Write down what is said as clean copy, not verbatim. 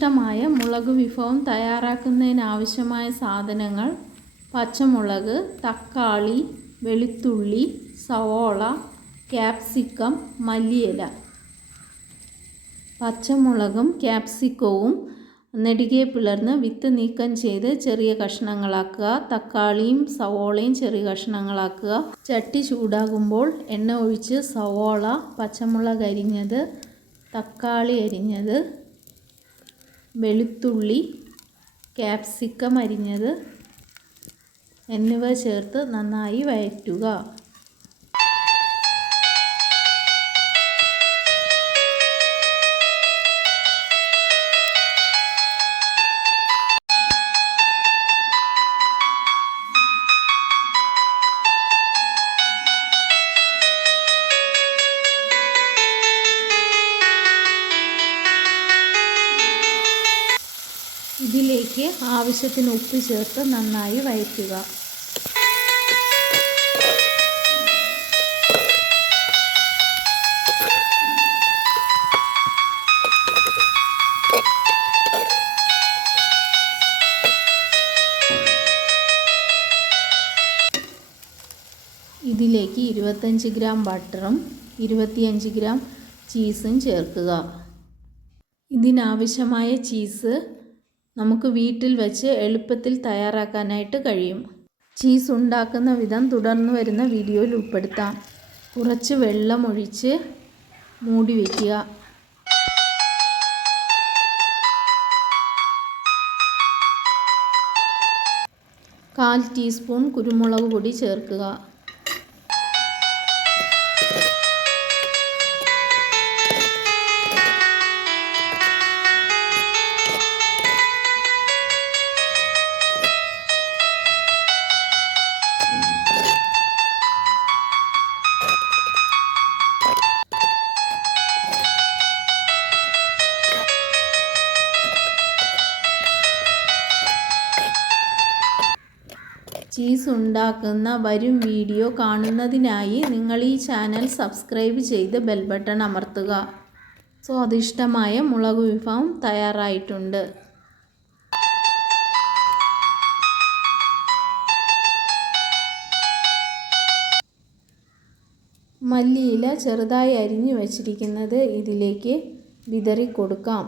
സ്വാദിഷ്ടമായ മുളക് വിഭവം തയ്യാറാക്കുന്നതിനാവശ്യമായ സാധനങ്ങൾ: പച്ചമുളക്, തക്കാളി, വെളുത്തുള്ളി, സവോള, ക്യാപ്സിക്കം, മല്ലിയില. പച്ചമുളകും ക്യാപ്സിക്കവും നെടുകെ പിളർന്ന് വിത്ത് നീക്കം ചെയ്ത് ചെറിയ കഷ്ണങ്ങളാക്കുക. തക്കാളിയും സവോളയും ചെറിയ കഷ്ണങ്ങളാക്കുക. ചട്ടി ചൂടാകുമ്പോൾ എണ്ണ ഒഴിച്ച് സവോള, പച്ചമുളക് അരിഞ്ഞത്, തക്കാളി അരിഞ്ഞത്, വെളുത്തുള്ളി, ക്യാപ്സിക്കം അരിഞ്ഞത് എന്നിവ ചേർത്ത് നന്നായി വഴറ്റുക. ഇതിലേക്ക് ആവശ്യത്തിന് ഉപ്പ് ചേർത്ത് നന്നായി വഴറ്റുക. ഇതിലേക്ക് 25 ഗ്രാം ബട്ടറും 25 ഗ്രാം ചീസും ചേർക്കുക. ഇതിനാവശ്യമായ ചീസ് നമുക്ക് വീട്ടിൽ വച്ച് എളുപ്പത്തിൽ തയ്യാറാക്കാനായിട്ട് കഴിയും. ചീസ് ഉണ്ടാക്കുന്ന വിധം തുടർന്ന് വരുന്ന വീഡിയോയിൽ ഉൾപ്പെടുത്താം. കുറച്ച് വെള്ളം ഒഴിച്ച് മൂടി വയ്ക്കുക. 1/4 ടീസ്പൂൺ കുരുമുളക് പൊടി ചേർക്കുക. ചീസ് ഉണ്ടാക്കുന്ന വരും വീഡിയോ കാണുന്നതിനായി നിങ്ങൾ ഈ ചാനൽ സബ്സ്ക്രൈബ് ചെയ്ത് ബെൽ ബട്ടൺ അമർത്തുക. സ്വാദിഷ്ടമായ മുളക് വിഭവം തയ്യാറായിട്ടുണ്ട്. മല്ലിയില ചെറുതായി അരിഞ്ഞു വച്ചിരിക്കുന്നത് ഇതിലേക്ക് വിതറി കൊടുക്കാം.